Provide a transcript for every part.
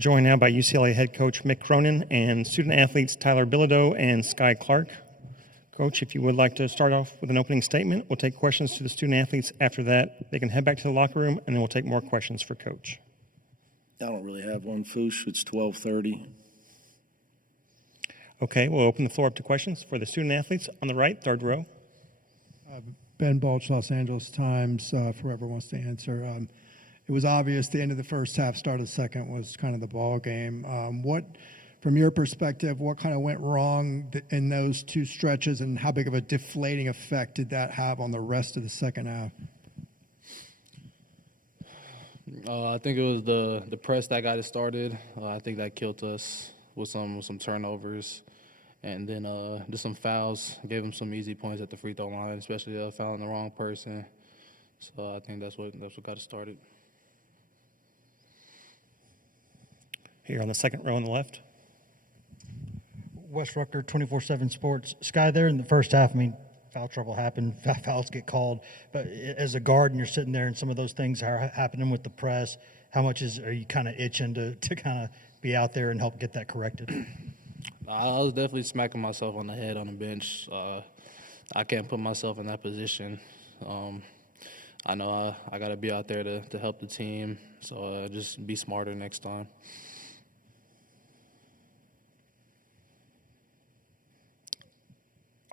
joined now by UCLA head coach Mick Cronin and student athletes Tyler Bilodeau and Sky Clark. Coach, if you would like to start off with an opening statement, we'll take questions to the student athletes. After that, they can head back to the locker room, and then we'll take more questions for Coach. I don't really have one, Foosh. It's 12:30. Okay, we'll open the floor up to questions for the student athletes on the right, third row. Ben Balch, Los Angeles Times, whoever wants to answer. It was obvious the end of the first half, start of the second was kind of the ball game. From your perspective, what kind of went wrong in those two stretches, and how big of a deflating effect did that have on the rest of the second half? I think it was the press that got it started. I think that killed us with some turnovers. And then just some fouls, gave them some easy points at the free throw line, especially fouling the wrong person. So I think that's what got it started. Here on the second row on the left. Wes Rucker, 24/7 Sports. Sky, there in the first half, I mean, foul trouble happened, fouls get called. But as a guard and you're sitting there and some of those things are happening with the press, how much are you kind of itching to kind of be out there and help get that corrected? I was definitely smacking myself on the head on the bench. I can't put myself in that position. I know I got to be out there to help the team, so just be smarter next time.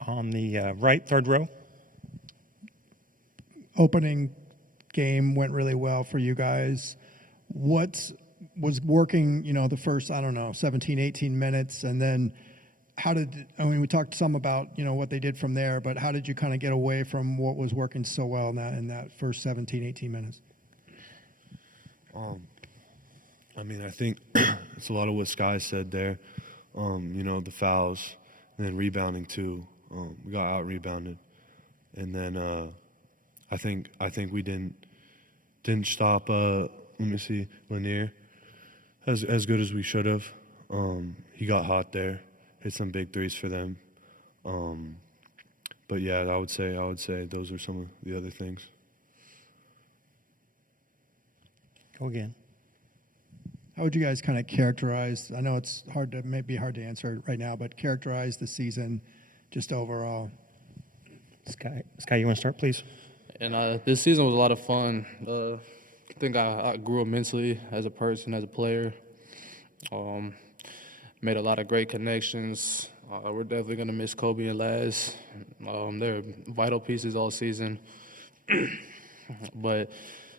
On the right, third row. Opening game went really well for you guys. What was working, the first, 17, 18 minutes, and then we talked some about, what they did from there, but how did you kind of get away from what was working so well in that first 17, 18 minutes? I think it's a lot of what Sky said there, the fouls, and then rebounding too. We got out-rebounded. And then I think we didn't stop, Lanier as good as we should have. He got hot there, hit some big threes for them. But yeah, I would say those are some of the other things. Go again. How would you guys kind of characterize, I know it's maybe hard to answer right now, but characterize the season just overall? Sky, you want to start, please? And this season was a lot of fun. I think I grew immensely as a person, as a player. Made a lot of great connections. We're definitely going to miss Kobe and Laz. They're vital pieces all season. But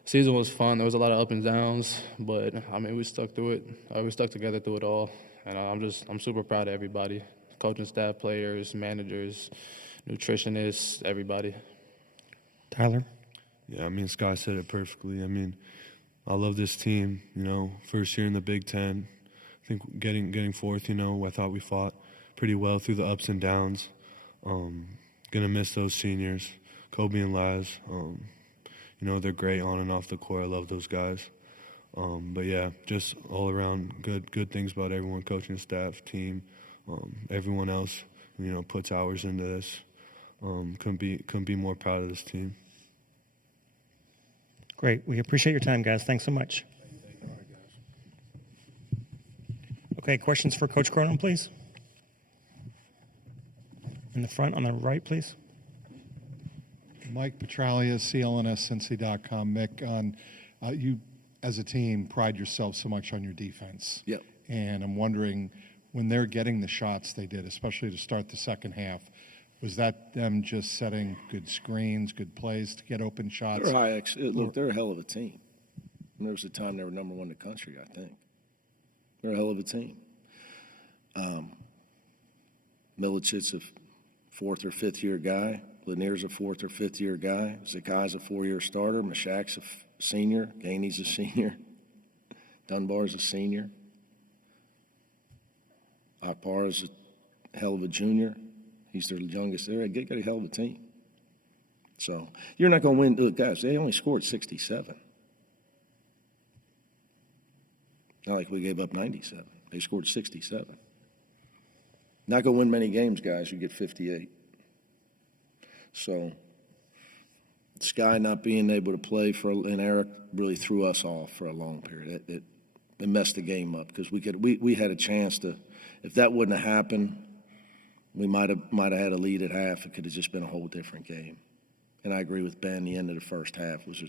season was fun. There was a lot of up and downs, but we stuck through it. We stuck together through it all, and I'm super proud of everybody: coaching staff, players, managers, nutritionists, everybody. Tyler? Yeah, Sky said it perfectly. I love this team, first year in the Big Ten. I think getting fourth, I thought we fought pretty well through the ups and downs. Gonna miss those seniors, Kobe and Laz. They're great on and off the court. I love those guys. But yeah, just all around good things about everyone, coaching staff, team, everyone else, puts hours into this. Couldn't be more proud of this team. Great. We appreciate your time, guys. Thanks so much. Okay, questions for Coach Cronin, please? In the front, on the right, please. Mike Petralia, CLNSCincy.com. Mick, you as a team pride yourself so much on your defense. Yep. And I'm wondering, when they're getting the shots they did, especially to start the second half, was that them just setting good screens, good plays to get open shots? They're a hell of a team. There was a time they were number one in the country, I think. They're a hell of a team. Milicic's a fourth or fifth year guy. Lanier's a fourth or fifth year guy. Zakai's a 4-year starter. Mashak's a senior. Gainey's a senior. Dunbar's a senior. Akbar is a hell of a junior. He's their youngest. They got a hell of a team. So you're not going to win. Look, guys, they only scored 67. Not like we gave up 97. They scored 67. Not going to win many games, guys. You get 58. So Sky not being able to play and Eric really threw us off for a long period. it messed the game up because we had a chance to. If that wouldn't have happened, we might have had a lead at half. It could have just been a whole different game. And I agree with Ben. The end of the first half was,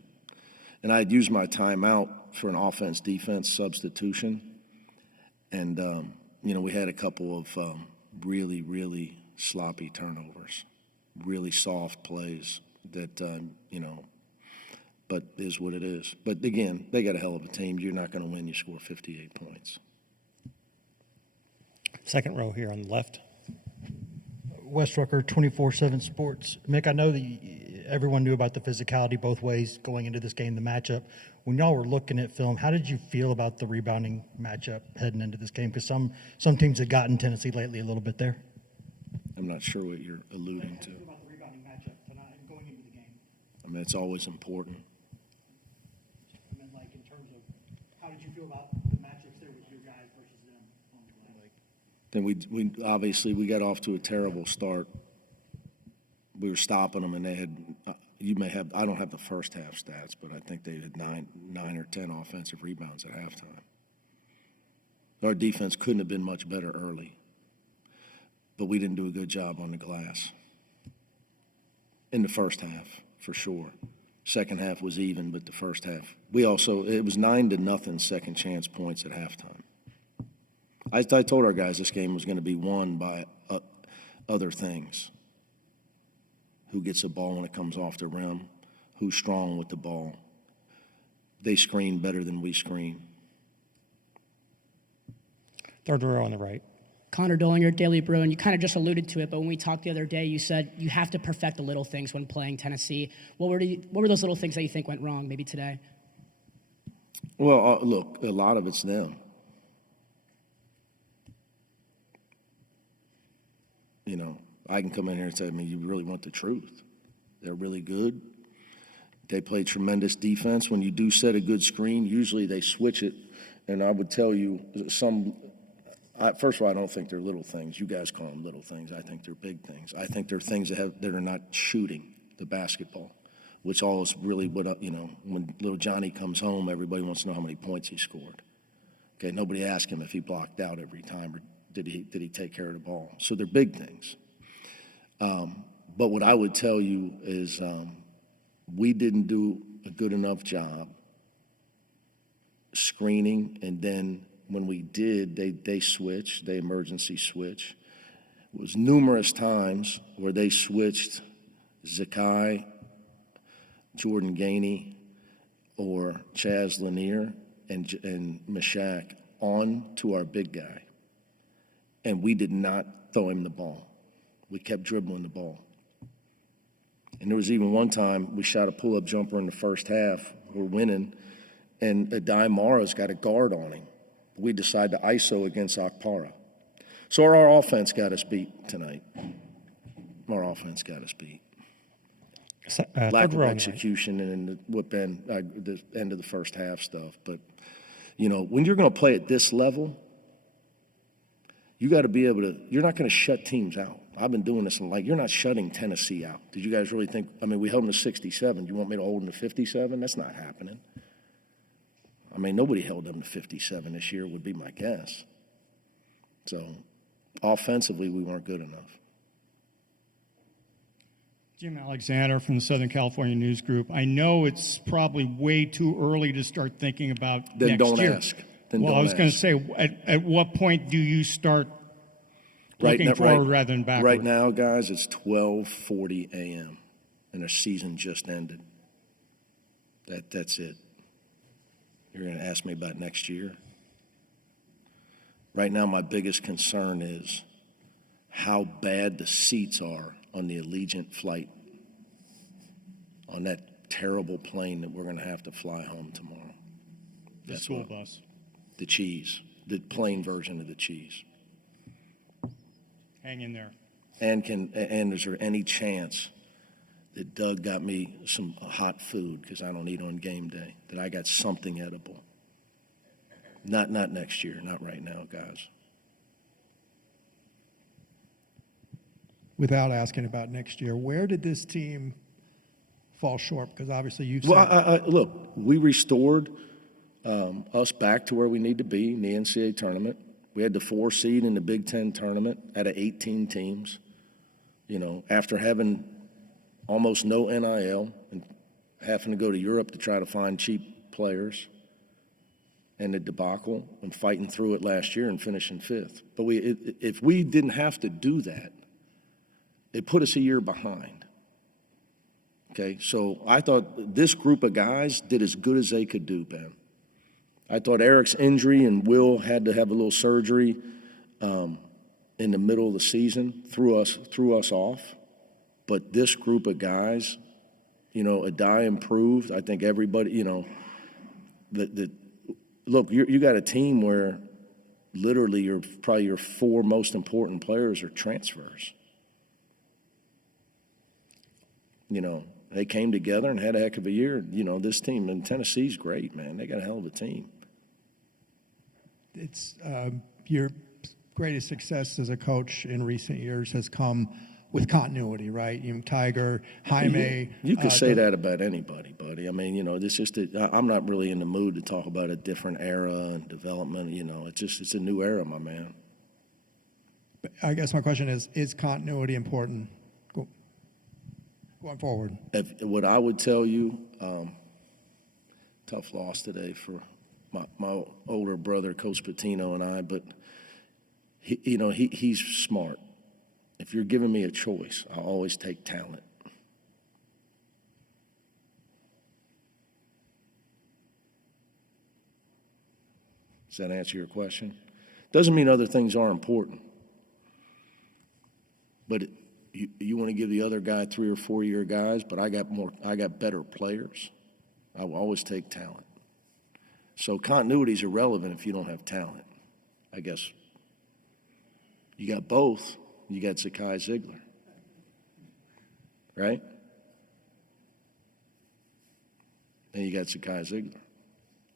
and I had used my timeout for an offense-defense substitution, and we had a couple of really, really sloppy turnovers, really soft plays that but is what it is. But again, they got a hell of a team. You're not going to win. You score 58 points. Second row here on the left. Wes Rucker, 24/7 Sports. Mick, I know that everyone knew about the physicality both ways going into this game, the matchup. When y'all were looking at film, how did you feel about the rebounding matchup heading into this game? Because some teams had gotten Tennessee lately a little bit there. I'm not sure what you're alluding to. About the rebounding matchup tonight going into the game. I mean, it's always important. I mean, like in terms of how did you feel about the matchups there with your guys versus them on the glass? Then we obviously we got off to a terrible start. We were stopping them, and they had. I don't have the first half stats, but I think they had nine or 10 offensive rebounds at halftime. Our defense couldn't have been much better early, but we didn't do a good job on the glass in the first half for sure. Second half was even, but the first half it was 9-0 second chance points at halftime. I told our guys this game was going to be won by other things. Who gets the ball when it comes off the rim, who's strong with the ball. They screen better than we screen. Third row on the right. Connor Dollinger, Daily Bruin, you kind of just alluded to it, but when we talked the other day, you said you have to perfect the little things when playing Tennessee. What were those little things that you think went wrong maybe today? Well, look, a lot of it's them. I can come in here and say, you really want the truth. They're really good. They play tremendous defense. When you do set a good screen, usually they switch it. And I would tell you first of all, I don't think they're little things. You guys call them little things. I think they're big things. I think they're things that are not shooting the basketball, which all is really what, when little Johnny comes home, everybody wants to know how many points he scored. Okay, nobody asked him if he blocked out every time or did he take care of the ball. So they're big things. But what I would tell you is we didn't do a good enough job screening, and then when we did, they switched, they emergency switch. It was numerous times where they switched Zakai, Jordan Gainey, or Chaz Lanier and Mashak on to our big guy, and we did not throw him the ball. We kept dribbling the ball. And there was even one time we shot a pull-up jumper in the first half. We're winning, and Adai Mara's got a guard on him. We decided to ISO against Akpara. So our offense got us beat tonight. Our offense got us beat. Lack of execution and the end of the first half stuff. But, when you're going to play at this level, you got to be able to – you're not going to shut teams out. I've been doing this, and you're not shutting Tennessee out. Did you guys really think – we held them to 67. Do you want me to hold them to 57? That's not happening. Nobody held them to 57 this year would be my guess. So, offensively, we weren't good enough. Jim Alexander from the Southern California News Group. I know it's probably way too early to start thinking about then next don't year. Ask. I was going to say, at what point do you start looking forward rather than backward? Right now, guys, it's 12:40 a.m. and our season just ended. That's it. You're going to ask me about next year? Right now, my biggest concern is how bad the seats are on the Allegiant flight, on that terrible plane that we're going to have to fly home tomorrow. The school bus. The cheese, the plain version of the cheese. Hang in there. And is there any chance that Doug got me some hot food, because I don't eat on game day, that I got something edible? Not next year, not right now, guys. Without asking about next year, where did this team fall short? Because obviously you've said... Well, look, we restored us back to where we need to be in the NCAA tournament. We had the 4 seed in the Big Ten tournament out of 18 teams. You know, after having almost no NIL and having to go to Europe to try to find cheap players, and the debacle and fighting through it last year and finishing 5th. But if we didn't have to do that, it put us a year behind. Okay, so I thought this group of guys did as good as they could do, Ben. I thought Eric's injury and Will had to have a little surgery in the middle of the season, threw us off. But this group of guys, you know, Adai improved. I think everybody, you know, look, you got a team where literally probably your 4 most important players are transfers. You know, they came together and had a heck of a year. You know, this team in Tennessee's great, man. They got a hell of a team. It's your greatest success as a coach in recent years has come with continuity, right? You know, Tiger, Jaime. You could say that about anybody, buddy. I mean, you know, I'm not really in the mood to talk about a different era and development. You know, it's a new era, my man. I guess my question is continuity important going forward? What I would tell you, tough loss today for my older brother, Coach Patino, and I, but he's smart. If you're giving me a choice, I'll always take talent. Does that answer your question? Doesn't mean other things aren't important. But you want to give the other guy 3 or 4 year guys, but I got better players. I will always take talent. So continuity is irrelevant if you don't have talent. I guess you got both. You got Zakai Ziegler, right? And you got Zakai Ziegler.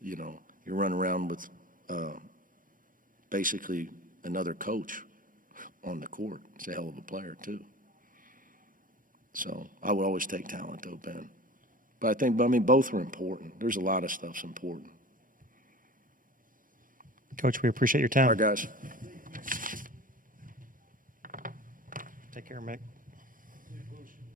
You know, you're running around with basically another coach on the court. He's a hell of a player, too. So I would always take talent, though, Ben. But I mean, both are important. There's a lot of stuff's important. Coach, we appreciate your time. All right, guys. Take care, Mick.